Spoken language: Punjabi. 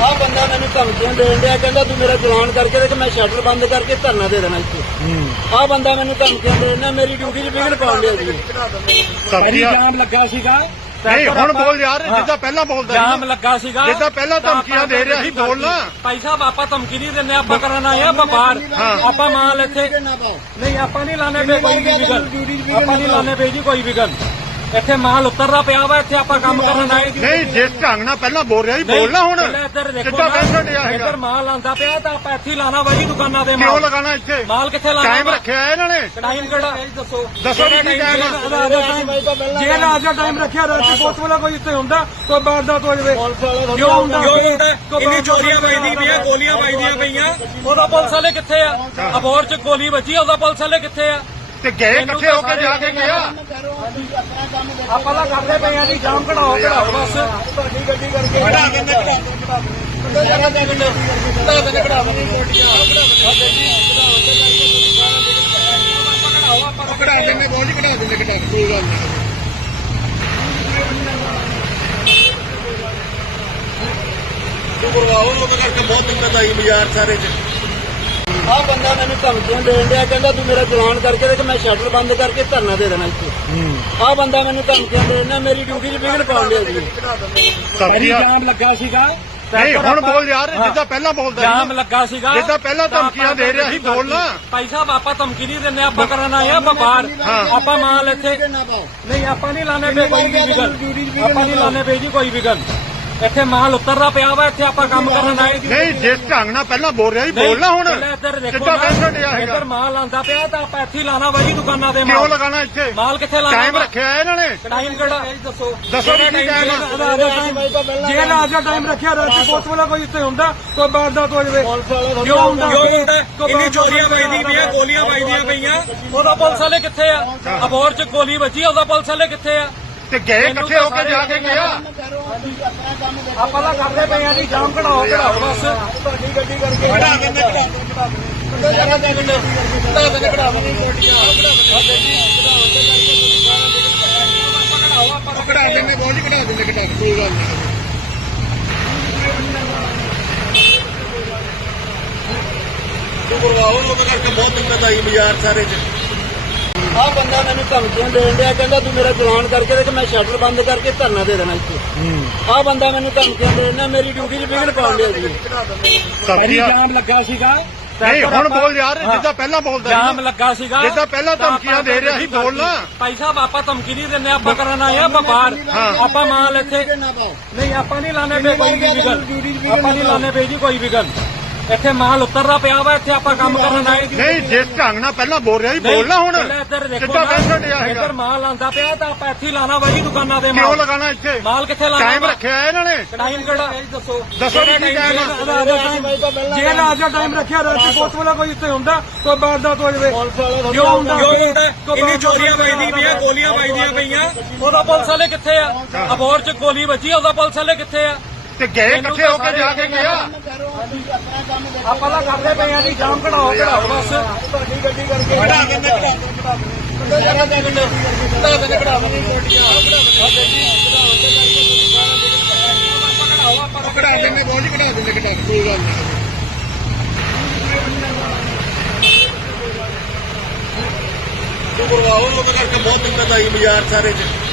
ਆਹ ਬੰਦਾ ਮੈਨੂੰ ਧਮਕੀਆਂ ਦੇਣ ਡਿਆ ਕਹਿੰਦਾ ਤੂੰ ਮੇਰਾ ਚਲਾਨ ਕਰਕੇ ਤੇ ਮੈਂ ਸ਼ਟਰ ਬੰਦ ਕਰਕੇ ਧਰਨਾ ਦੇ ਦੇਣਾ ਇੱਥੇ। ਆਹ ਬੰਦਾ ਮੈਨੂੰ ਧਮਕੀਆਂ ਦੇਣ ਡਿਆ ਮੇਰੀ ਡਿਊਟੀ 'ਚ ਵਿਘਨ ਪਾਉਣ ਡਿਆ ਜੀ। ਧਮਕੀਆਂ ਜਾਮ ਲੱਗਾ ਸੀਗਾ। ਨਹੀਂ ਹੁਣ ਬੋਲ ਯਾਰ ਜਿੱਦਾਂ ਪਹਿਲਾਂ ਬੋਲਦਾ ਸੀ ਜਾਮ। ਲੱਗਾ ਸੀਗਾ। ਜਿੱਦਾਂ ਪਹਿਲਾਂ ਤਾਂ ਧਮਕੀਆਂ ਆਪਾਂ ਦੇ ਰਿਹਾ ਸੀ, ਬੋਲ ਨਾ। ਭਾਈ ਸਾਹਿਬ ਆਪਾਂ ਧਮਕੀ ਨਹੀਂ ਦਿੰਦੇ ਆਪਾਂ ਕਰਨ ਆਏ ਆ ਵਪਾਰ ਹਾਂ। ਆਪਾਂ ਮਾਲ ਇੱਥੇ ਨਹੀਂ ਆਪਾਂ ਨਹੀਂ ਲਾਣੇ ਪਏ ਕੋਈ ਵੀ ਵਿਗਨ ਡਿਊਟੀ 'ਚ ਵਿਘਨ ਆਪਾਂ ਨਹੀਂ ਲਾਣੇ ਪਏ ਜੀ ਕੋਈ ਵਿਗਨ ਇੱਥੇ ਮਾਲ ਉਤਰਦਾ ਪਿਆ ਵਾ ਇੱਥੇ ਆਪਾਂ ਕੰਮ ਕਰਨ ਆਏ ਨਹੀਂ ਜਿਸ ਢੰਗ ਨਾਲ ਪਹਿਲਾਂ ਬੋਲ ਰਿਹਾ ਸੀ ਨਹੀਂ, ਬੋਲ ਨਾ ਹੁਣ। ਪਹਿਲਾਂ ਇੱਧਰ ਦੇਖੋ ਕਿੱਦਾਂ ਨਾ, ਬੈਠਾ ਡਿਆ ਹੈਗਾ। ਇੱਧਰ ਮਾਲ ਆਂਦਾ ਪਿਆ ਤਾਂ ਆਪਾਂ ਇੱਥੇ ਹੀ ਲਾਣਾ ਵਾ ਜੀ ਦੁਕਾਨਾਂ ਦੇ ਕਿਉਂ ਮਾਲ। ਲਗਾਣਾ ਇੱਥੇ? ਮਾਲ ਕਿੱਥੇ ਲਾਣਾ ਟਾਈਮ ਰੱਖਿਆ ਹੈ ਇਹਨਾਂ ਨੇ। ਟਾਈਮ ਕਿਹੜਾ? ਦੱਸੋ। ਦੱਸੋ ਵੀ ਕੀ ਟਾਈਮ ਆ। ਜੇ ਰਾਤ ਦਾ ਟਾਈਮ ਰੱਖਿਆ ਰਾਤੀ ਪੁਲਿਸ ਵਾਲਾ ਕੋਈ ਇੱਥੇ ਹੁੰਦਾ ਕੋਈ ਵਾਰਦਾਤ ਹੋ ਜਾਵੇ ਕਿਉਂ ਹੁੰਦਾ। ਕਿਉਂ ਹੁੰਦਾ ਇੰਨੀ ਚੋਰੀਆਂ ਵੱਜਦੀ ਪਈਆਂ ਗੋਲੀਆਂ ਵੱਜਦੀਆਂ ਪਈਆਂ। ਉਹਦਾ ਪੁਲਿਸ ਵਾਲੇ ਕਿੱਥੇ ਆ? ਅਬੋਰ ਚ ਗੋਲੀ ਵੱਜੀ ਉਹਦਾ ਪੁਲਿਸ ਵਾਲੇ ਕਿੱਥੇ ਆ? ਤੇ ਗਏ ਇਕੱਠੇ ਹੋ ਕੇ ਜਾ ਕੇ ਗਿਆ। ਆਪਾਂ ਤਾਂ ਕਰਦੇ ਪਏ ਆ ਜੀ ਜਾਮ ਕਢਾਓ ਕਢਾਓ ਬਸ। ਤੁਹਾਡੀ ਗੱਡੀ ਕਰਕੇ। ਕਢਾ ਦਿੰਦੇ ਕਢਾ ਦਿੰਦੇ ਕਢਾ ਦਿੰਦੇ ਕਢਾ ਦਿੰਦੇ ਕਢਾ ਦਿੰਦੇ ਕਢਾ ਦਿੰਦੇ ਕੋਈ ਨਹੀਂ ਕਢਾ ਦਿੰਦੇ ਕਢਾ ਕੋਈ ਗੱਲ ਨਹੀਂ ਤੂੰ ਕਰਵਾਓ ਉਹਦੇ ਕਰਕੇ ਬਹੁਤ ਦਿੱਕਤ ਆਈ ਬਾਜ਼ਾਰ ਸਾਰੇ ਚ। ਆਹ ਬੰਦਾ ਮੈਨੂੰ ਧਮਕੀਆਂ ਦੇਣ ਡਿਆ ਕਹਿੰਦਾ ਤੂੰ ਮੇਰਾ ਚਲਾਨ ਕਰਕੇ ਤੇ ਮੈਂ ਸ਼ਟਰ ਬੰਦ ਕਰਕੇ ਧਰਨਾ ਦੇ ਦੇਣਾ ਇੱਥੇ। ਆਹ ਬੰਦਾ ਮੈਨੂੰ ਧਮਕੀਆਂ ਦੇਣ ਡਿਆ ਮੇਰੀ ਡਿਊਟੀ 'ਚ ਵਿਘਨ ਪਾਉਣ ਡਿਆ ਜੀ ਧਮਕੀਆਂ ਜਾਮ ਲੱਗਾ ਸੀਗਾ। ਨਹੀਂ ਹੁਣ ਬੋਲ ਯਾਰ ਜਿੱਦਾਂ ਪਹਿਲਾਂ ਬੋਲਦਾ ਸੀ ਜਾਮ। ਲੱਗਾ ਸੀਗਾ। ਜਿੱਦਾਂ ਪਹਿਲਾਂ ਧਮਕੀਆਂ ਆਪਾਂ ਦੇ ਰਿਹਾ ਸੀ, ਬੋਲ ਨਾ। ਭਾਈ ਸਾਹਿਬ ਆਪਾਂ ਧਮਕੀ ਨਹੀਂ ਦਿੰਦੇ ਆਪਾਂ ਕਰਨ ਆਏ ਆ ਵਪਾਰ। ਹਾਂ। ਆਪਾਂ ਮਾਲ ਇੱਥੇ ਨਹੀਂ ਆਪਾਂ ਨਹੀਂ ਲਾਣੇ ਪਏ ਕੋਈ ਵੀ ਵਿਘਨ ਆਪਾਂ ਨਹੀਂ ਲਾਣੇ ਪਏ ਜੀ ਕੋਈ ਵਿਗਨ। ਇੱਥੇ ਮਾਲ ਉਤਰਦਾ ਪਿਆ ਵਾ ਇੱਥੇ ਆਪਾਂ ਕੰਮ ਕਰਨ ਆਏ। ਜੀ ਨਹੀਂ ਜਿਸ ਢੰਗ ਨਾਲ ਪਹਿਲਾਂ ਬੋਲ ਰਿਹਾ ਸੀ ਬੋਲ ਨਾ ਹੁਣ। ਕਿੱਦਾਂ ਨਾ, ਬੈਠਾ ਡਿਆ ਹੈਗਾ? ਇੱਧਰ ਮਾਲ ਆਂਦਾ ਪਿਆ ਤਾਂ ਆਪਾਂ ਇੱਥੇ ਹੀ ਲਾਣਾ ਵਾ ਜੀ ਦੁਕਾਨਾਂ ਦੇ ਕਿਉਂ ਮਾਲ ਲਗਾਣਾ ਇੱਥੇ? ਮਾਲ ਕਿੱਥੇ ਲਾਣਾ ਟਾਈਮ ਰੱਖਿਆ ਹੈ ਇਹਨਾਂ ਨੇ? ਟਾਈਮ ਕਿਹੜਾ? ਦੱਸੋ। ਦੱਸੋ ਕੀ ਟਾਈਮ ਜੇ ਰਾਤ ਦਾ ਟਾਈਮ ਰੱਖਿਆ ਰਾਤੀ ਪੁਲਿਸ ਵਾਲਾ ਕੋਈ ਇੱਥੇ ਹੁੰਦਾ ਕੋਈ ਵਾਰਦਾਤ ਹੋ ਜਾਵੇ ਪੁਲਿਸ ਵਾਲੇ ਥੋੜ੍ਹੀ ਕਿਉਂ ਹੁੰਦਾ। ਇੰਨੀ ਚੋਰੀਆਂ ਵੱਜਦੀ ਪਈਆਂ ਗੋਲੀਆਂ ਵੱਜਦੀਆਂ ਪਈਆਂ। ਉਹਦਾ ਪੁਲਿਸ ਵਾਲੇ ਕਿੱਥੇ ਆ? ਅਬੋਰ ਚ ਗੋਲੀ ਵੱਜੀ ਉਹਦਾ ਪੁਲਿਸ ਵਾਲੇ ਕਿੱਥੇ ਆ? ਤੇ ਗਏ ਇਕੱਠੇ ਹੋ ਕੇ ਜਾ ਕੇ ਗਿਆ। ਆਪਾਂ ਤਾਂ ਕਰਦੇ ਪਏ ਆ ਜੀ ਜਾਮ ਕਢਾਓ ਕਢਾਓ ਬਸ। ਤੁਹਾਡੀ ਗੱਡੀ ਕਰਕੇ ਕਢਾ ਦਿੰਦੇ ਕਢਾ ਦਿੰਦੇ ਕਢਾ ਦਿੰਦੇ ਕਢਾ ਦਿੰਦੇ ਕਢਾ ਦਿੰਦੇ ਕਢਾ ਦਿੰਦੇ ਕੋਈ ਨਹੀਂ ਕਢਾ ਦਿੰਦੇ ਕਢਾ ਕੋਈ ਗੱਲ ਨਹੀਂ। ਕਰਵਾਓ ਉਹਦੇ ਕਰਕੇ ਬਹੁਤ ਦਿੱਕਤ ਆਈ ਬਾਜ਼ਾਰ ਸਾਰੇ ਚ। ਆਹ ਬੰਦਾ ਮੈਨੂੰ ਧਮਕੀਆਂ ਦੇਣ ਡਿਆ ਕਹਿੰਦਾ ਤੂੰ ਮੇਰਾ ਚਲਾਨ ਕਰਕੇ ਤੇ ਮੈਂ ਸ਼ਟਰ ਬੰਦ ਕਰਕੇ ਧਰਨਾ ਦੇ ਦੇਣਾ ਇੱਥੇ ਆਹ ਬੰਦਾ ਮੈਨੂੰ ਧਮਕੀਆਂ ਦੇਣ ਡਿਆ ਮੇਰੀ ਡਿਊਟੀ 'ਚ ਵਿਘਨ ਪਾਉਣ ਡਿਆ ਜੀ ਧਮਕੀਆਂ ਜਾਮ ਲੱਗਾ ਸੀਗਾ ਨਹੀਂ ਹੁਣ ਬੋਲ ਯਾਰ ਜਿੱਦਾਂ ਪਹਿਲਾਂ ਬੋਲਦਾ ਸੀ ਜਾਮ। ਲੱਗਾ ਸੀਗਾ ਜਿੱਦਾਂ ਪਹਿਲਾਂ ਤਾਂ ਧਮਕੀਆਂ ਆਪਾਂ ਦੇ ਰਿਹਾ ਸੀ, ਬੋਲ ਨਾ। ਭਾਈ ਸਾਹਿਬ ਆਪਾਂ ਧਮਕੀ ਨਹੀਂ ਦਿੰਦੇ ਆਪਾਂ ਕਰਨ ਆਏ ਆ ਵਪਾਰ ਹਾਂ। ਆਪਾਂ ਮਾਲ ਇੱਥੇ ਨਹੀਂ ਆਪਾਂ ਨਹੀਂ ਲਾਣੇ ਪਏ ਕੋਈ ਵੀ 'ਚ ਆਪਾਂ ਨਹੀਂ ਲਾਣੇ ਪਏ ਜੀ ਕੋਈ ਵਿਗਨ ਇੱਥੇ ਮਾਲ ਉਤਰਦਾ ਪਿਆ ਵਾ ਇੱਥੇ ਆਪਾਂ ਕੰਮ ਕਰਨ ਆਏ। ਜੀ ਨਹੀਂ ਜਿਸ ਢੰਗ ਨਾਲ ਪਹਿਲਾਂ ਬੋਲ ਰਿਹਾ ਸੀ ਬੋਲ ਨਾ ਹੁਣ। ਪਹਿਲਾਂ ਇੱਧਰ ਦੇਖੋ ਕਿੱਦਾਂ ਨਾ, ਬੈਠਾ ਡਿਆ ਹੈਗਾ। ਇੱਧਰ ਮਾਲ ਆਂਦਾ ਪਿਆ ਤਾਂ ਆਪਾਂ ਇੱਥੇ ਹੀ ਲਾਣਾ ਵਾ ਜੀ ਦੁਕਾਨਾਂ ਦੇ ਕਿਉਂ ਮਾਲ ਲਗਾਣਾ ਇੱਥੇ? ਮਾਲ ਕਿੱਥੇ ਲਾਣਾ ਟਾਈਮ ਰੱਖਿਆ ਹੈ ਇਹਨਾਂ ਨੇ। ਟਾਈਮ ਕਿਹੜਾ? ਦੱਸੋ। ਦੱਸੋ ਵੀ ਕੀ ਟਾਈਮ ਆ? ਜੇ ਰਾਤ ਦਾ ਟਾਈਮ ਰੱਖਿਆ ਰਾਤੀ ਪੁਲਿਸ ਵਾਲਾ ਕੋਈ ਇੱਥੇ ਹੁੰਦਾ ਕੋਈ ਵਾਰਦਾਤ ਹੋ ਜਾਵੇ ਵਾਲੇ ਥੋੜ੍ਹੀ ਕਿਉਂ ਹੁੰਦਾ। ਇੰਨੀ ਚੋਰੀਆਂ ਵੱਜਦੀ ਪਈਆਂ ਗੋਲੀਆਂ ਵੱਜਦੀਆਂ ਪਈਆਂ। ਉਹਦਾ ਪੁਲਿਸ ਵਾਲੇ ਕਿੱਥੇ ਆ? ਅਬੋਰ ਚ ਗੋਲੀ ਵੱਜੀ ਉਹਦਾ ਪੁਲਿਸ ਵਾਲੇ ਕਿੱਥੇ ਆ? ਤੇ ਗਏ ਇਕੱਠੇ ਹੋ ਕੇ ਜਾ ਕੇ ਗਿਆ। ਆਪਾਂ ਤਾਂ ਕਰਦੇ ਪਏ ਆ ਜੀ ਜਾਮ ਕਢਾਓ ਕਢਾਓ ਬਸ। ਤੁਹਾਡੀ ਗੱਡੀ ਕਰਕੇ। ਕਢਾ ਦਿੰਦੇ ਕਢਾ ਦਿੰਦੇ। ਕਢਾ ਦਿੰਦੇ ਕਢਾ ਦਿੰਦੇ। ਕਢਾ ਦਿੰਦੇ ਕਢਾ ਦਿੰਦੇ। ਕੋਈ ਕਢਾ ਦਿੰਦੇ ਕਢਾ ਕੋਈ ਗੱਲ ਨਹੀਂ। ਕਰਵਾਓ ਉਹਦੇ ਕਰਕੇ ਬਹੁਤ ਦਿੱਕਤ ਆਈ ਬਾਜ਼ਾਰ ਸਾਰੇ ਚ।